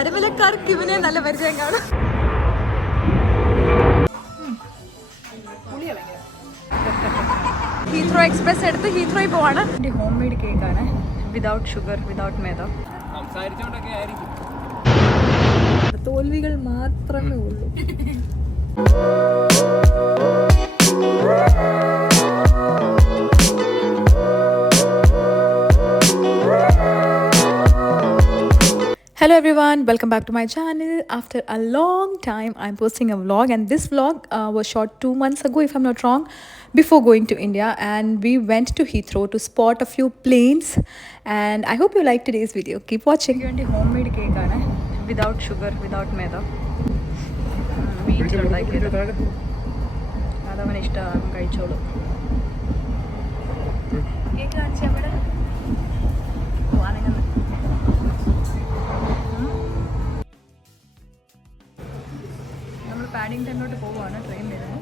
അരവിലക്കാർക്ക് ഇവനെ നല്ല പരിചയം കാണും. ഹീത്രോ എക്സ്പ്രസ് എടുത്ത് ഹീത്രോയിൽ പോവാണ്. എൻ്റെ ഹോം മെയ്ഡ് കേക്കാണ്, വിതൗട്ട് ഷുഗർ, വിതൗട്ട് മേദ. തോൽവികൾ മാത്രമേ ഉള്ളൂ. Hello everyone, welcome back to my channel. After a long time I'm posting a vlog, and this vlog was shot 2 months ago if I'm not wrong, before going to India, and we went to Heathrow to spot a few planes, and I hope you like today's video. Keep watching. This is homemade cake ആണ്, without sugar, without maida. വീട്ടിലുണ്ടാക്കിയത്. അതവന് ഇഷ്ടമാണ്, കഴിച്ചോളൂ. Cake കാണിച്ചാൽ അവിടെ പോവാണെങ്കിൽ പാഡിംഗ്ടണിലോട്ട് പോവുകയാണ്. Train വരുന്നു.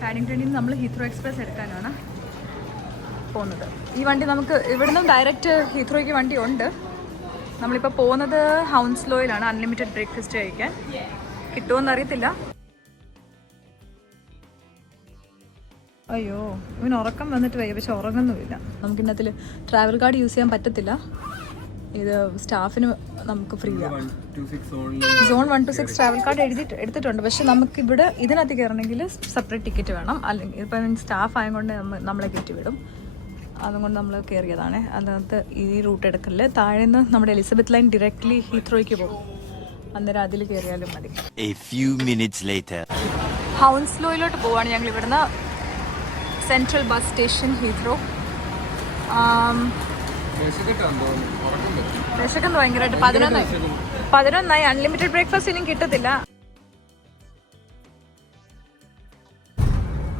പാഡിംഗ്ടണിൽ നിന്ന് നമ്മൾ ഹീത്രോ എക്സ്പ്രസ് എടുക്കാനാണ് പോകുന്നത്. ഈ വണ്ടി നമുക്ക് ഇവിടുന്ന് ഡയറക്റ്റ് ഹീത്രോയ്ക്ക് വണ്ടി ഉണ്ട്. നമ്മളിപ്പോൾ പോകുന്നത് ഹൗൺസ്ലോയിലാണ് അൺലിമിറ്റഡ് ബ്രേക്ക്ഫാസ്റ്റ് കഴിക്കാൻ. കിട്ടുമോയെന്ന് അറിയത്തില്ല. അയ്യോ, ഇവന് ഉറക്കം വന്നിട്ട് വയ്യ, പക്ഷെ ഉറങ്ങുന്നുമില്ല. നമുക്കിന്നത്തിൽ ട്രാവൽ കാർഡ് യൂസ് ചെയ്യാൻ പറ്റത്തില്ല. ഇത് സ്റ്റാഫിന് നമുക്ക് ഫ്രീ ആണ്. സോൺ 126 ട്രാവൽ കാർഡ് എടുത്തിട്ടുണ്ട്. പക്ഷെ നമുക്കിവിടെ ഇതിനകത്ത് കയറണമെങ്കിൽ സെപ്പറേറ്റ് ടിക്കറ്റ് വേണം. അല്ലെങ്കിൽ ഇപ്പം സ്റ്റാഫ് ആയതുകൊണ്ട് നമ്മളെ കയറ്റി വിടും. അതുകൊണ്ട് നമ്മൾ കയറിയതാണ്. അതിനകത്ത് ഈ റൂട്ട് എടുക്കല്. താഴെ നിന്ന് നമ്മുടെ എലിസബത്ത് ലൈൻ ഡയറക്റ്റ്ലി ഹീത്രോയ്ക്ക് പോകും. അന്നേരം അതിൽ കയറിയാലും മതി. ഹൗൺസ്ലോയിലോട്ട് പോവാണ് ഞങ്ങൾ. ഇവിടുന്ന് സെൻട്രൽ ബസ് സ്റ്റേഷൻ ഹീത്രോ. വിശക്കുന്നു ഭയങ്കരമായിട്ട്. 11 അൺലിമിറ്റഡ് ബ്രേക്ക്ഫാസ്റ്റ് ഇനിയും കിട്ടത്തില്ല.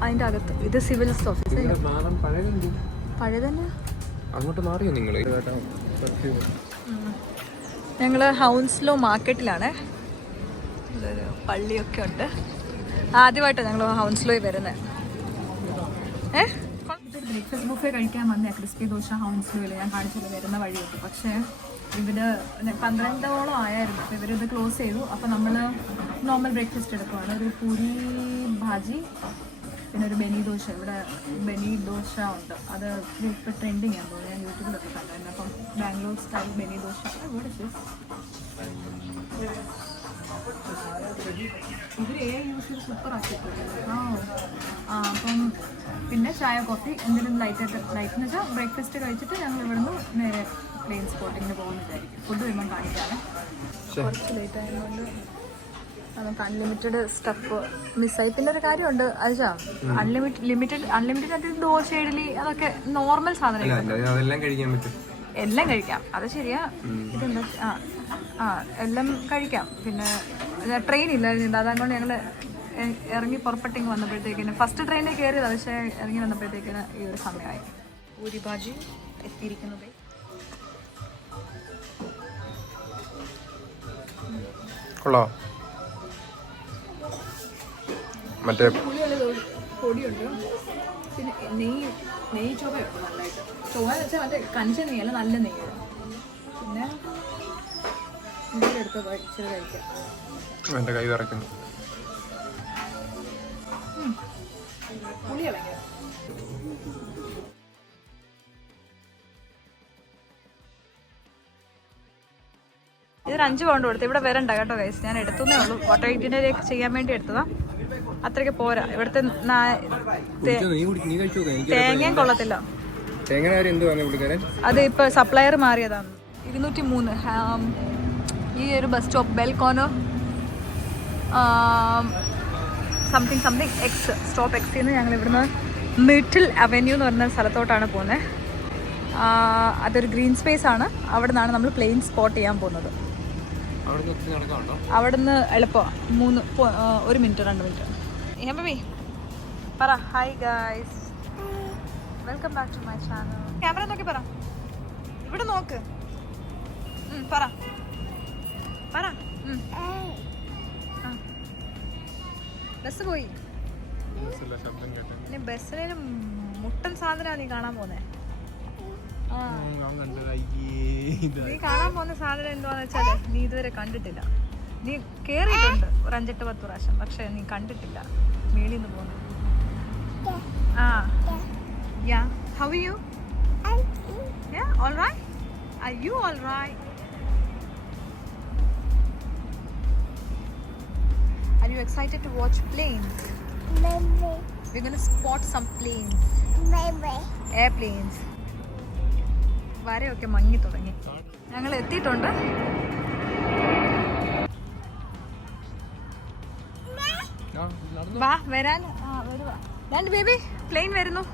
അതിൻ്റെ അകത്ത് ഇത് സിവിൽസ് ഓഫീസ്. പഴയ തന്നെ. ഞങ്ങൾ ഹൗൺസ്ലോ മാർക്കറ്റിലാണ്. ഇതൊരു പള്ളിയൊക്കെ ഉണ്ട്. ആദ്യമായിട്ടാണ് ഞങ്ങൾ ഹൗൺസ്ലോയിൽ വരുന്നത്. ബ്രേക്ക്ഫാസ്റ്റ് ബുഫേ കഴിക്കാൻ വന്നേ ക്രിസ്പി ദോശ ഹൗൺസ്ലോയിൽ. ഞാൻ കാണിച്ചത് വരുന്ന വഴിയൊക്കെ. പക്ഷേ ഇവര് 12ഓളം ആയായിരുന്നു. അപ്പോൾ ഇവരിത് ക്ലോസ് ചെയ്തു. അപ്പോൾ നമ്മൾ നോർമൽ ബ്രേക്ക്ഫാസ്റ്റ് എടുക്കുവാണ്. ഒരു പൂരി ഭാജി, പിന്നെ ഒരു ബെനി ദോശ. ഇവിടെ ബെനി ദോശ ഉണ്ട്. അത് ഇപ്പോൾ ട്രെൻഡിങ് ആണ് തോന്നുന്നു. ഞാൻ യൂട്യൂബിലൊക്കെ കണ്ടായിരുന്നു. അപ്പം ബാംഗ്ലൂർ സ്റ്റൈൽ ബെനി ദോശ. ഇവർ യൂസ് സൂപ്പർ ആക്കിയിട്ടുണ്ട്. അപ്പം പിന്നെ ചായ കോഫി എന്തെങ്കിലും ലൈറ്റായിട്ട്. ലൈറ്റ് എന്ന് വെച്ചാൽ ബ്രേക്ക്ഫാസ്റ്റ് കഴിച്ചിട്ട് ഞങ്ങൾ ഇവിടുന്ന് നേരെ പ്ലെയിൻ സ്പോട്ടിങ്ങിന് പോകുന്നതായിരിക്കും. ഫുഡ് വരുമ്പം കാണിക്കാണ്. കുറച്ച് ലേറ്റ് ആയതുകൊണ്ട് നമുക്ക് അൺലിമിറ്റഡ് സ്റ്റഫ് മിസ്സായി. പിന്നെ ഒരു കാര്യമുണ്ട്, അച്ഛാ അൺലിമിറ്റഡ് ദോശ, ഇഡ്ഡലി, അതൊക്കെ നോർമൽ സാധനങ്ങൾ എല്ലാം കഴിക്കാം. അത് ശരിയാ. ഇതെന്താ എല്ലാം കഴിക്കാം. പിന്നെ ട്രെയിൻ ഇല്ലായിരുന്നു. അതുകൊണ്ട് ഞങ്ങൾ ഇറങ്ങി പുറപ്പെട്ടെങ്കിൽ വന്നപ്പോഴത്തേക്കിന് ഫസ്റ്റ് ട്രെയിനിൽ കയറിയത്. പക്ഷേ ഇറങ്ങി വന്നപ്പോഴത്തേക്കിന് ഈ ഒരു സമയമായി. പൂരി ഭാജി എത്തിയിരിക്കുന്നത്. മറ്റേ പൊടിയുണ്ട്. പിന്നെ നെയ്യ് ചൊവയുണ്ട് നല്ലതായിട്ട്. ചൊവ വെച്ചാൽ മറ്റേ കഞ്ച നെയ്യല്ല, നല്ല നെയ്യാണ്. പിന്നെ എടുത്ത് ഇച്ചിരി കഴിക്കാം. എൻ്റെ കൈ വിറയ്ക്കുന്നു. പുളിയാ ഭയങ്കര. ഇതൊരു 5 പൗണ്ട് കൊടുത്തു. ഇവിടെ വരണ്ട കേട്ടോ ഗൈസ്. ഞാൻ എടുത്തേ ഉള്ളൂ. ഓട്ടോ ഇറ്റിനറിയൊക്കെ ചെയ്യാൻ വേണ്ടി എടുത്തതാ. അത്രയ്ക്ക് പോരാ. ഇവിടുത്തെ തേങ്ങയും കൊള്ളത്തില്ല. അത് ഇപ്പൊ സപ്ലയർ മാറിയതാണ്. 203 ഈ ഒരു ബസ് സ്റ്റോപ്പ് ബെൽകോനോ സംതിങ് എക്സ് സ്റ്റോപ്പ് എക്സിൽ നിന്ന് ഞങ്ങൾ ഇവിടുന്ന് മിഡിൽ അവന്യൂ എന്ന് പറഞ്ഞ സ്ഥലത്തോട്ടാണ് പോകുന്നത്. അതൊരു ഗ്രീൻ സ്പേസ് ആണ്. അവിടെ നിന്നാണ് നമ്മൾ പ്ലെയിൻ സ്പോട്ട് ചെയ്യാൻ പോകുന്നത്. അവിടുന്ന് എളുപ്പമാണ്. 1 മിനിറ്റ് 2 മിനിറ്റ്. ഹേമബി പറ. Hi guys, welcome back to my channel. Camera നോക്കി പറ. ഇവിടെ നോക്ക്. പറ. ബസ് പോയി. ബസ്സിലും മുട്ടൻ സാധനമാണ് നീ കാണാൻ പോകുന്നത്. നീ കാണാൻ പോകുന്ന സാധനം എന്താന്ന് വെച്ചാല് നീ ഇതുവരെ കണ്ടിട്ടില്ല. നീ കേറിയിട്ടുണ്ട് ഒരു 5-10 പ്രാവശ്യം, പക്ഷെ നീ കണ്ടിട്ടില്ല മേളിൽ നിന്ന് പോകുന്നു. Yeah. How are you? Yeah, all right. Are you all right? Are you excited to watch planes? Maybe. We're going to spot some planes. Maybe. Airplanes. വരയൊക്കെ മങ്ങി തുടങ്ങി. ഞങ്ങൾ എത്തിയിട്ടുണ്ട്. വാ വരാൻ. വരുവാ. രണ്ട് ബേബി പ്ലെയിൻ വരുന്നു.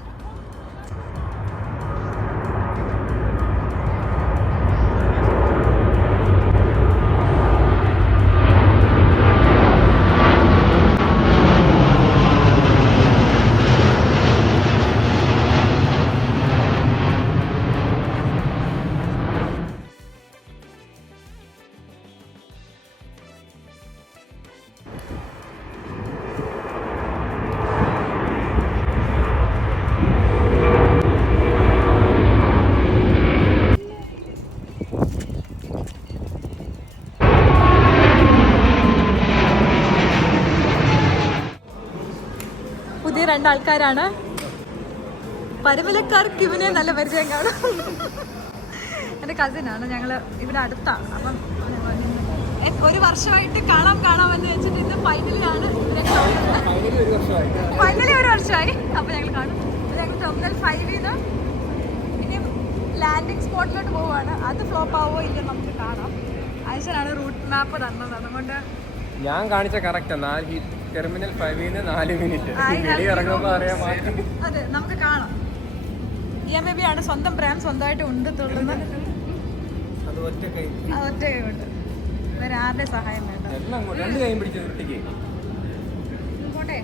പുതിയ രണ്ടാൾക്കാരാണ്. പരുമലക്കാർക്ക് ഇവനെ നല്ല പരിചയം കാണും. എൻ്റെ കസിനാണ്. ഞങ്ങള് ഇവിടെ അടുത്താണ്. അപ്പം ഒരു വർഷമായിട്ട് കാണാമെന്ന് വെച്ചിട്ട് ഇന്ന് ഫൈനലിലാണ് ഇവരെ കാണുന്നത്. ഫൈനലി ഒരു വർഷമായി. അപ്പം ഞങ്ങൾ കാണും. ഞങ്ങൾ ടെർമിനൽ 5 ഇനി ലാൻഡിങ് സ്പോട്ടിലോട്ട് പോവുകയാണ്. അത് ഫ്ലോപ്പ് ആവോ ഇല്ല നമുക്ക് കാണാം. ആയിഷനാണ് റൂട്ട് മാപ്പ് തന്നത്. അതുകൊണ്ട് ഞാൻ കാണിച്ച കറക്റ്റ് ടെർമിനൽ 5 4 മിനിറ്റ് ഇറങ്ങുമ്പോൾ അറിയാൻ മാറ്റം. അതെ, നമുക്ക് കാണാം. EMB ആണ് സ്വന്തം ബ്രാൻഡ് സ്വന്തമായിട്ട് ഉണ്ട് തുള്ളുന്നത്. ഒറ്റ കൈകൊണ്ട് വേറെ ആരുടെ സഹായം വേണ്ട. രണ്ട് കൈയും പിടിച്ച് ഒറ്റയ്ക്ക് പോട്ടെ.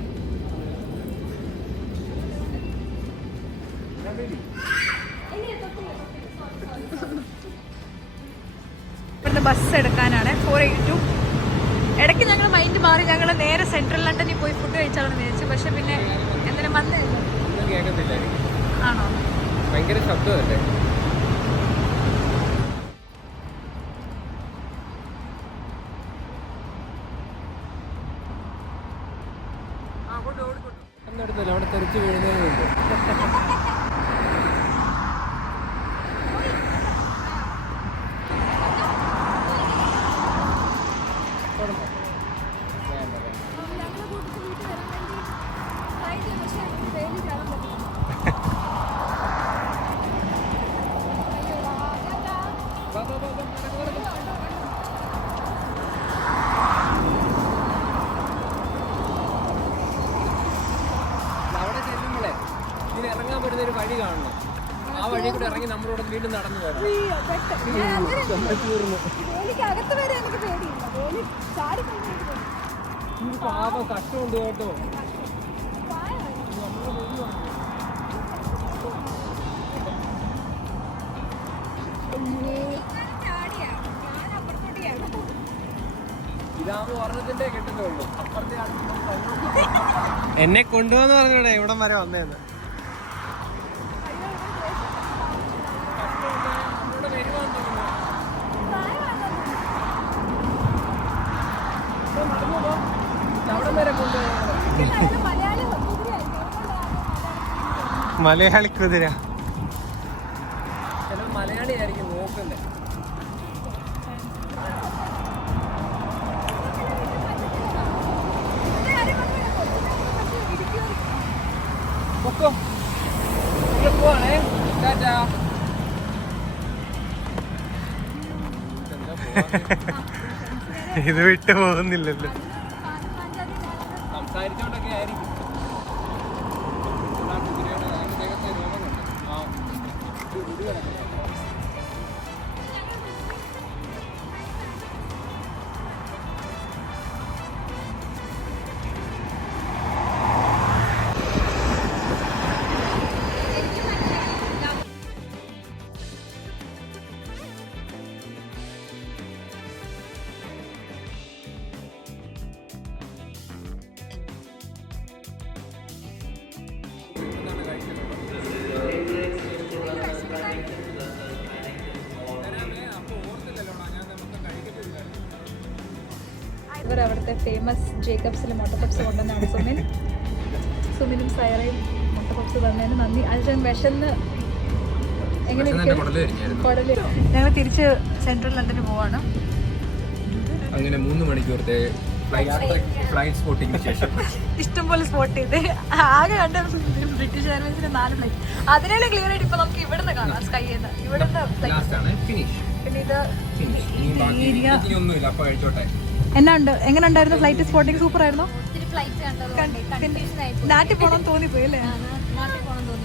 ഇവിടുന്ന് ബസ് എടുക്കാനാണ് 482. ഇടയ്ക്ക് ഞങ്ങൾ മൈൻഡ് മാറി. ഞങ്ങൾ നേരെ സെൻട്രൽ ലണ്ടനിൽ പോയി ഫുഡ് കഴിച്ചാണെന്ന് വിചാരിച്ചു. പക്ഷെ പിന്നെ എന്തെങ്കിലും വന്നില്ല. ആണോ? ഭയങ്കര ശബ്ദമല്ലേ? അവിടെ തെറിച്ച് വീഴുന്നതുണ്ട്. ഇറങ്ങാൻ പറ്റുന്ന ഒരു വഴി കാണണം. ആ വഴി കൂടെ ഇറങ്ങി നമ്മളോട് വീണ്ടും നടന്നു വരാം. പാപം കഷ്ടമുണ്ട് കേട്ടോ. ഇതാകുമ്പോ ഒരെണ്ണത്തിന്റെ കിട്ടുന്നേ ഉള്ളൂ. അപ്പുറത്തെ എന്നെ കൊണ്ടുപോന്ന് പറഞ്ഞൂടെ ഇവിടം വരെ വന്നേന്ന്. മലയാളി കുതിര. ചില മലയാളിയായിരിക്കും നോക്കുന്നത്. പോവാണേ. ഇത് വിട്ടു പോകുന്നില്ലല്ലോ. സംസാരിച്ചോണ്ടൊക്കെ ആയിരിക്കും. ഇവർ അവിടുത്തെ ഫേമസ് ജേക്കബ്സിലെ മുട്ട പപ്സ് കൊണ്ടുവന്നാണ് സുമിനും സൈറയും മുട്ട പപ്സ് തന്നതിന് നന്ദി. അത് വിശന്ന് എങ്ങനെ കുടല്. ഞങ്ങൾ തിരിച്ച് സെൻട്രൽ ലണ്ടന് പോവാണ്. അങ്ങനെ 3 മണിക്കൂറത്തെ ഫ്ലൈറ്റ് സ്പോട്ടിങ്ങിന് ശേഷം ഇഷ്ടംപോലെ സ്പോട്ട് ചെയ്ത് ആകെ കണ്ട ബ്രിട്ടീഷ് എയർലൈൻസിന്റെ 4 ഫ്ലൈറ്റ്. അതിനെല്ലാം ക്ലിയർ ആയിട്ട് ഇപ്പൊ നമുക്ക് ഇവിടുന്ന് കാണാം, സ്കൈ ഇവിടുന്ന്. പിന്നെ ഇത് എന്നാ ഉണ്ട്, എങ്ങനെ ഉണ്ടായിരുന്നു ഫ്ലൈറ്റ് സ്പോട്ടിങ്? സൂപ്പർ ആയിരുന്നു. നാട്ടിൽ പോകണം തോന്നിപ്പോയി അല്ലേ?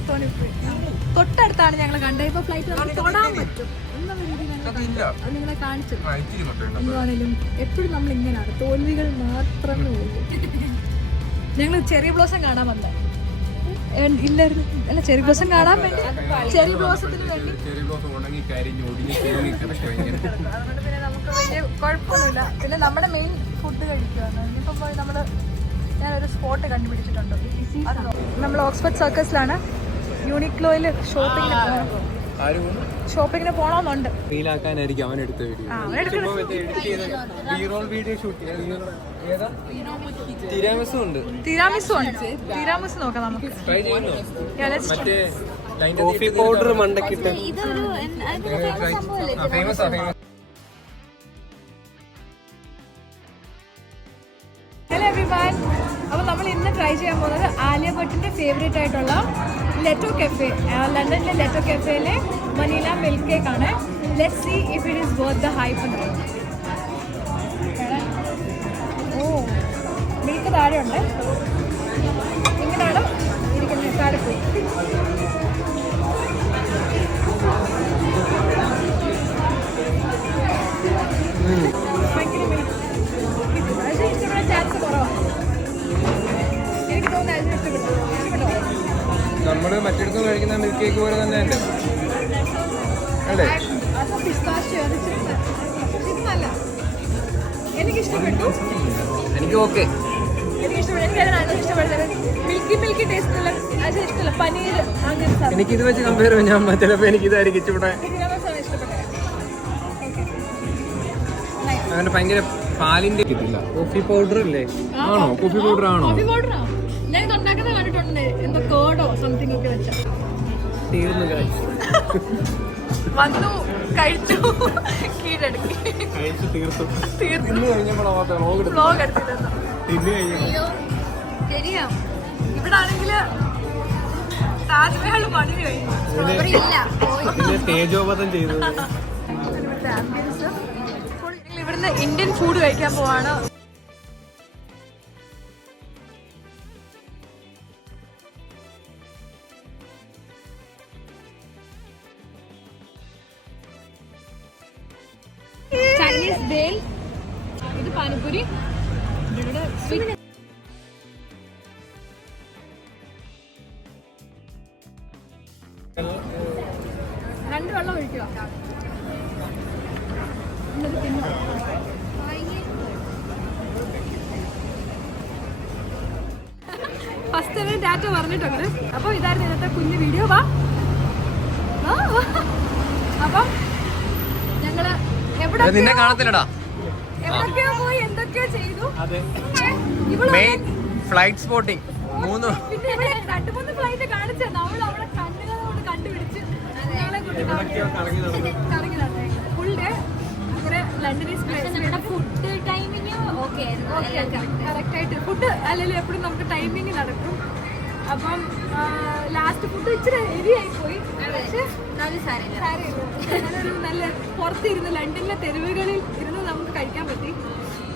തോന്നിപ്പോയി. തൊട്ടടുത്താണ് ഞങ്ങൾ കണ്ടത്. ഇപ്പൊ ഫ്ലൈറ്റ് നമുക്ക് തൊടാൻ പറ്റും നിങ്ങളെ കാണിച്ചു. എന്താണേലും എപ്പോഴും നമ്മൾ ഇങ്ങനെയാണ്, തോൽവികൾ മാത്രമേ ഉള്ളൂ. ഞങ്ങൾ ചെറിയ ബ്ലോസം കാണാൻ വന്നേ ഇല്ലായിരുന്നു. അല്ല, ചെറിയ ബ്ലോസം കാണാൻ വേണ്ടി, ചെറിയ ബ്ലോസത്തിന് വേണ്ടി. അതുകൊണ്ട് പിന്നെ നമുക്ക് വലിയ കുഴപ്പമൊന്നുമില്ല. പിന്നെ നമ്മുടെ മെയിൻ ഫുഡ് കഴിക്കുകയാണ്. ഇനിയിപ്പം പോയി ഞാനൊരു സ്പോട്ട് കണ്ടുപിടിച്ചിട്ടുണ്ട്. നമ്മൾ ഓക്സ്ഫോർഡ് സർക്കസിലാണ്. യൂണിക്ലോയിൽ ഷോപ്പിങ്ങിന് പോകണമെന്നുണ്ട്. ഫീലാക്കാനായിരിക്കും അവൻ എടുത്ത വീഡിയോ ഷൂട്ട് തിരാമിസ് നോക്കാം നമുക്ക്. മറ്റേ കോഫി പൗഡർ മണ്ടക്കിട്ട് ഹലോ എവരിവൺ. അപ്പോൾ നമ്മൾ ഇന്ന് ട്രൈ ചെയ്യാൻ പോകുന്നത് ആലിയ ഭട്ടിന്റെ ഫേവറേറ്റ് ആയിട്ടുള്ള ലെറ്റോ കഫേ, ലണ്ടനിലെ ലെറ്റോ കഫേയിലെ വനീല മിൽക്ക് കേക്ക് ആണ്. Let's see if it is worth the hype. ഓ, മിൽക്ക് താഴെ ഉണ്ട്. ഇങ്ങനെയാണ് ഇരിക്കുന്നത്. താഴെ പോയി ഭയങ്കര മിൽക്ക് ചാൻസ് കുറവാണ്. എനിക്ക് തോന്നുന്നത് അതിന് ഇഷ്ടപ്പെട്ടോ? നമ്മള് മറ്റിടത്ത് കഴിക്കുന്ന മിൽക്ക് കേക്ക് പോലെ തന്നെ ഉണ്ട് അല്ലേ? എനിക്കിഷ്ടപ്പെട്ടു. എനിക്ക് ഓക്കെ, എനിക്കിത് വെച്ച് കമ്പയർ ചെയ്യാൻ ചിലപ്പോ എനിക്കിതായിരിക്കും ഇഷ്ടപ്പെട്ടെ. അങ്ങനെ ഭയങ്കര പാലിന്റെ കിട്ടില്ല. കോഫി പൗഡർ അല്ലേ? ആണോ? കോഫി പൗഡർ ആണോ? ഞാൻ ഉണ്ടാക്കുന്ന കണ്ടിട്ടുണ്ട്, എന്തോ കേടോ സംതിങ് ഒക്കെ വെച്ച. തീർന്നു വന്നു, കഴിച്ചു, കീഴടക്കി, ശരിയാ. ഇവിടെ ആണെങ്കില് താജ്മഹൽ പണി കഴിഞ്ഞു, തേജോവധം ചെയ്തു. ഇവിടുന്ന് ഇന്ത്യൻ ഫുഡ് കഴിക്കാൻ പോവാണ്. ചൈനീസ് ബേൽ, ഇത് പാനിപ്പൂരി, ഇവിടെ രണ്ട് വെള്ളം ഒഴിക്കുക. ഫസ്റ്റ് തന്നെ ടാറ്റ പറഞ്ഞിട്ടുണ്ട്. അപ്പോൾ ഇതായിരുന്നു ഇന്നത്തെ കുഞ്ഞു വീഡിയോ. അപ്പം ഞങ്ങള് നിന്നെ കാണത്തില്ലടാ, എവിടൊക്കെയോ പോയി എന്തൊക്കെയോ ചെയ്തു. ഫ്ലൈറ്റ് സ്പോട്ടിങ് 3 പിന്നെ 2-3 ഫ്ലൈറ്റ് കാണിച്ചു. നമ്മൾ അവിടെ കണ്ണുകളോട് കണ്ടുപിടിച്ച് ഞങ്ങളെ കൂട്ടി കറങ്ങി നടന്നു ഫുൾ ഡേ. അങ്ങനെ ലണ്ടനീസ് ഫുഡ് ടൈമിങ് കറക്റ്റ് ആയിട്ട് ഫുഡ് അല്ലെങ്കിൽ എപ്പോഴും നമുക്ക് ടൈമിങ് നടക്കും. അപ്പം ലാസ്റ്റ് ഫുഡ് ഇച്ചിരി ഹെവിയായി പോയി. പക്ഷെ ഒരു നല്ല പുറത്തിരുന്ന് ലണ്ടനിലെ തെരുവുകളിൽ ഇരുന്ന് നമുക്ക് കഴിക്കാൻ പറ്റി.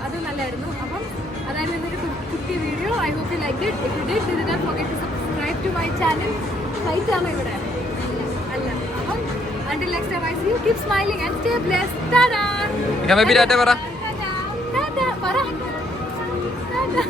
അത് നല്ലായിരുന്നു. അപ്പം അതായത് ഇന്നൊരു കുട്ടി video. I hope you like it. If you did, do not forget to subscribe to my channel. സൈറ്റ് ആണോ ഇവിടെ? അല്ല. അപ്പം until next time I see you, keep smiling and stay blessed. Ta-da! Tata പറ. Ta-da. Ta-da.